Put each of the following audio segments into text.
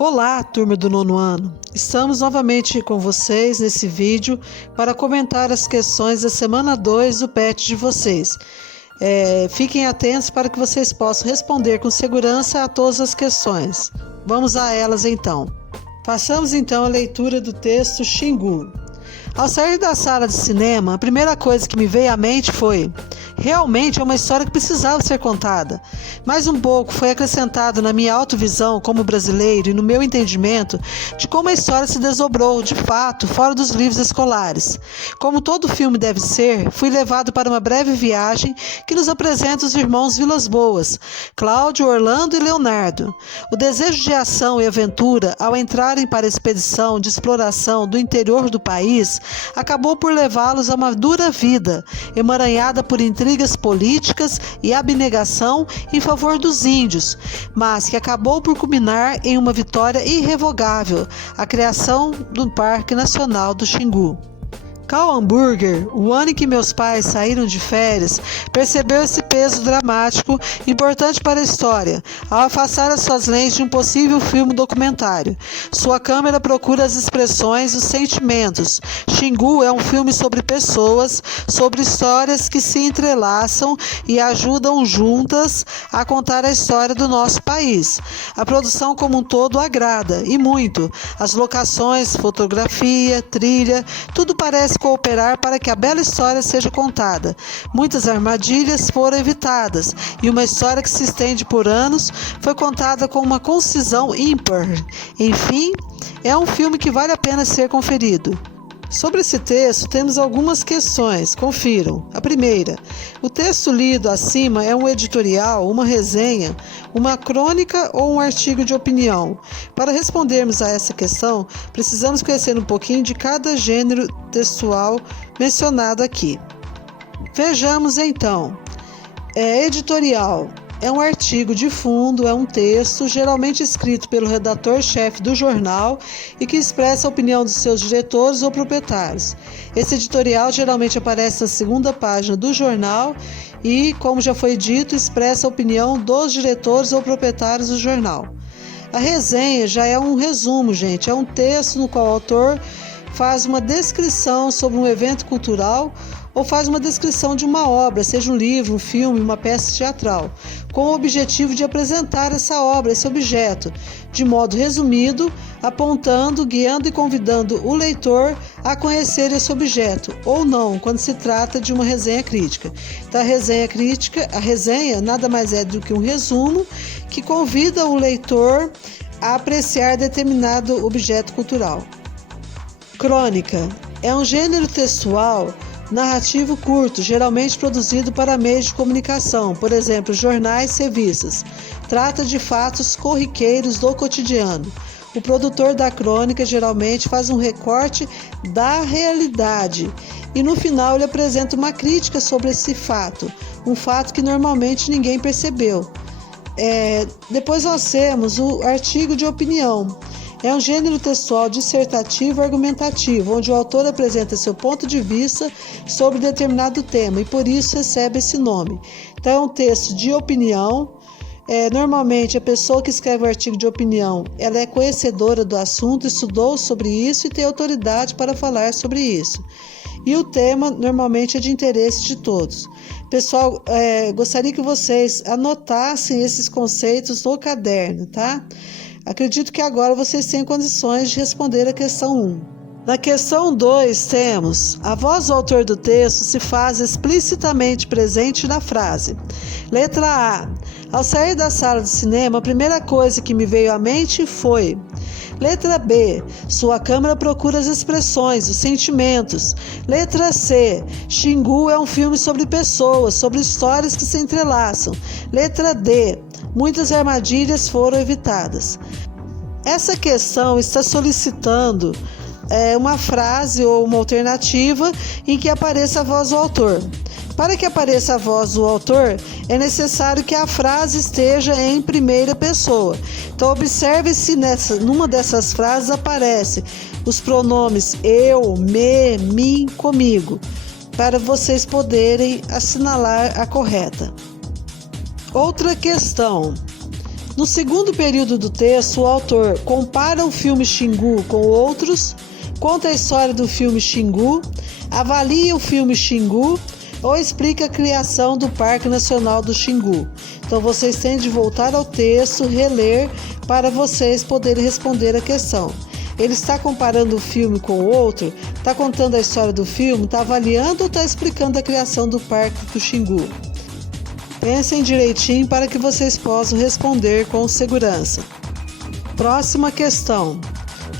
Olá, turma do nono ano! Estamos novamente com vocês nesse vídeo para comentar as questões da semana 2 do PET de vocês. Fiquem atentos para que vocês possam responder com segurança a todas as questões. Vamos a elas então. Façamos então a leitura do texto Xingu. Ao sair da sala de cinema, a primeira coisa que me veio à mente foi: realmente é uma história que precisava ser contada. Mais um pouco foi acrescentado na minha autovisão como brasileiro e no meu entendimento de como a história se desdobrou, de fato, fora dos livros escolares. Como todo filme deve ser, fui levado para uma breve viagem que nos apresenta os irmãos Vilas Boas, Cláudio, Orlando e Leonardo. O desejo de ação e aventura ao entrarem para a expedição de exploração do interior do país acabou por levá-los a uma dura vida, emaranhada por intrigas políticas e abnegação em favor dos índios, mas que acabou por culminar em uma vitória irrevogável, a criação do Parque Nacional do Xingu. Cal Hamburger, o ano em que meus pais saíram de férias, percebeu esse peso dramático importante para a história, ao afastar as suas lentes de um possível filme documentário. Sua câmera procura as expressões, os sentimentos. Xingu é um filme sobre pessoas, sobre histórias que se entrelaçam e ajudam juntas a contar a história do nosso país. A produção como um todo agrada, e muito. As locações, fotografia, trilha, tudo parece cooperar para que a bela história seja contada. Muitas armadilhas foram evitadas e uma história que se estende por anos foi contada com uma concisão ímpar. Enfim, é um filme que vale a pena ser conferido. Sobre esse texto, temos algumas questões. Confiram. A primeira: o texto lido acima é um editorial, uma resenha, uma crônica ou um artigo de opinião? Para respondermos a essa questão, precisamos conhecer um pouquinho de cada gênero textual mencionado aqui. Vejamos então. Editorial. É um artigo de fundo, é um texto geralmente escrito pelo redator-chefe do jornal e que expressa a opinião dos seus diretores ou proprietários. Esse editorial geralmente aparece na segunda página do jornal e, como já foi dito, expressa a opinião dos diretores ou proprietários do jornal. A resenha já é um resumo, gente, é um texto no qual o autor faz uma descrição sobre um evento cultural ou faz uma descrição de uma obra, seja um livro, um filme, uma peça teatral, com o objetivo de apresentar essa obra, esse objeto, de modo resumido, apontando, guiando e convidando o leitor a conhecer esse objeto, ou não, quando se trata de uma resenha crítica. Então, a resenha nada mais é do que um resumo que convida o leitor a apreciar determinado objeto cultural. Crônica é um gênero textual narrativo curto, geralmente produzido para meios de comunicação, por exemplo, jornais e revistas. Trata de fatos corriqueiros do cotidiano. O produtor da crônica geralmente faz um recorte da realidade e no final ele apresenta uma crítica sobre esse fato, um fato que normalmente ninguém percebeu. Depois nós temos o artigo de opinião. É um gênero textual dissertativo e argumentativo, onde o autor apresenta seu ponto de vista sobre determinado tema e por isso recebe esse nome. Então é um texto de opinião. Normalmente a pessoa que escreve o artigo de opinião, ela é conhecedora do assunto, estudou sobre isso e tem autoridade para falar sobre isso. E o tema normalmente é de interesse de todos. Pessoal, gostaria que vocês anotassem esses conceitos no caderno, tá? Acredito que agora vocês têm condições de responder a questão 1. Na questão 2 temos: a voz do autor do texto se faz explicitamente presente na frase. Letra A. Ao sair da sala de cinema, a primeira coisa que me veio à mente foi. Letra B. Sua câmera procura as expressões, os sentimentos. Letra C. Xingu é um filme sobre pessoas, sobre histórias que se entrelaçam. Letra D. Muitas armadilhas foram evitadas. Essa questão está solicitando uma frase ou uma alternativa em que apareça a voz do autor. Para que apareça a voz do autor, é necessário que a frase esteja em primeira pessoa. Então, observe se numa dessas frases aparece os pronomes eu, me, mim, comigo, para vocês poderem assinalar a correta. Outra questão. No segundo período do texto, o autor compara o filme Xingu com outros, conta a história do filme Xingu, avalia o filme Xingu ou explica a criação do Parque Nacional do Xingu. Então vocês têm de voltar ao texto, reler, para vocês poderem responder a questão. Ele está comparando o filme com o outro, está contando a história do filme, está avaliando ou está explicando a criação do Parque do Xingu? Pensem direitinho para que vocês possam responder com segurança. Próxima questão.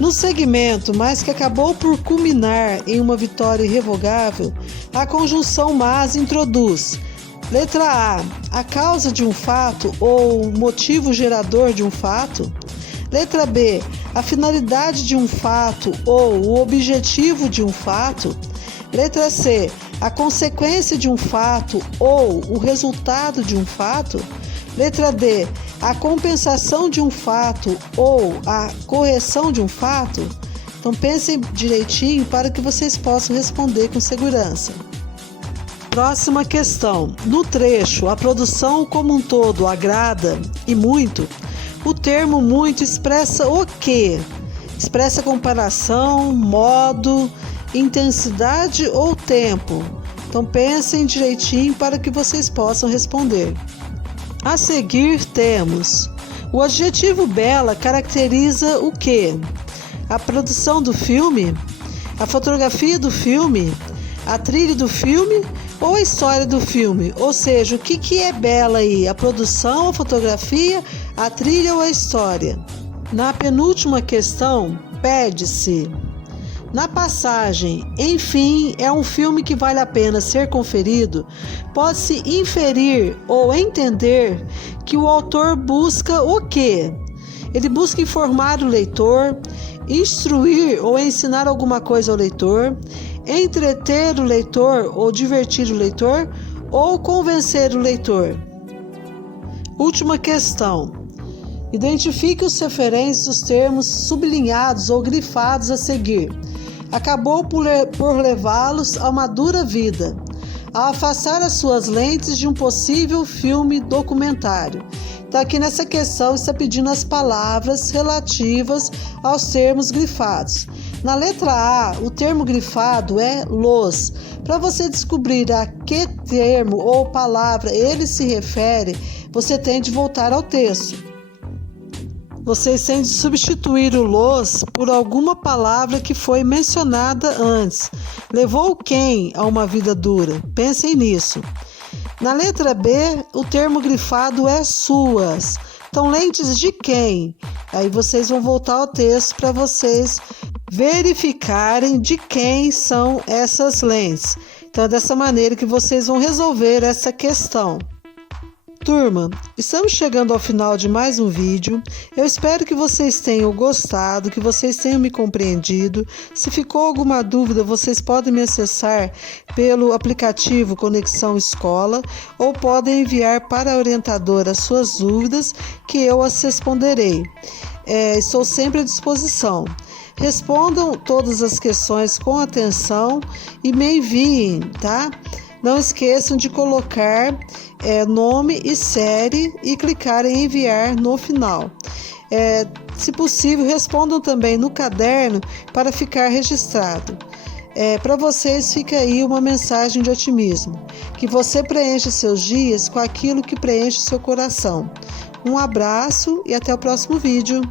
No segmento, mas que acabou por culminar em uma vitória irrevogável, a conjunção mas introduz: letra A causa de um fato ou o motivo gerador de um fato. Letra B, a finalidade de um fato ou o objetivo de um fato. Letra C, a consequência de um fato ou o resultado de um fato. Letra D, a compensação de um fato ou a correção de um fato. Então pensem direitinho para que vocês possam responder com segurança. Próxima questão. No trecho, a produção como um todo agrada e muito. O termo muito expressa o quê? Expressa comparação, modo, intensidade ou tempo? Então pensem direitinho para que vocês possam responder. A seguir temos: o adjetivo bela caracteriza o quê? A produção do filme, a fotografia do filme, a trilha do filme ou a história do filme? Ou seja, o que é bela aí? A produção, a fotografia, a trilha ou a história? Na penúltima questão, pede-se: na passagem, enfim, é um filme que vale a pena ser conferido, pode-se inferir ou entender que o autor busca o quê? Ele busca informar o leitor, instruir ou ensinar alguma coisa ao leitor, entreter o leitor ou divertir o leitor, ou convencer o leitor. Última questão. Identifique os referentes dos termos sublinhados ou grifados a seguir. Acabou por levá-los a uma dura vida, ao afastar as suas lentes de um possível filme documentário. Então aqui nessa questão está pedindo as palavras relativas aos termos grifados. Na letra A, o termo grifado é los. Para você descobrir a que termo ou palavra ele se refere, você tem de voltar ao texto. Vocês têm de substituir o los por alguma palavra que foi mencionada antes. Levou quem a uma vida dura? Pensem nisso. Na letra B, o termo grifado é suas. Então, lentes de quem? Aí vocês vão voltar ao texto para vocês verificarem de quem são essas lentes. Então, é dessa maneira que vocês vão resolver essa questão. Turma, estamos chegando ao final de mais um vídeo. Eu espero que vocês tenham gostado, que vocês tenham me compreendido. Se ficou alguma dúvida, vocês podem me acessar pelo aplicativo Conexão Escola ou podem enviar para a orientadora as suas dúvidas que eu as responderei. Estou sempre à disposição. Respondam todas as questões com atenção e me enviem, tá? Não esqueçam de colocar nome e série e clicar em enviar no final. Se possível, respondam também no caderno para ficar registrado. Para vocês fica aí uma mensagem de otimismo, que você preencha seus dias com aquilo que preenche seu coração. Um abraço e até o próximo vídeo.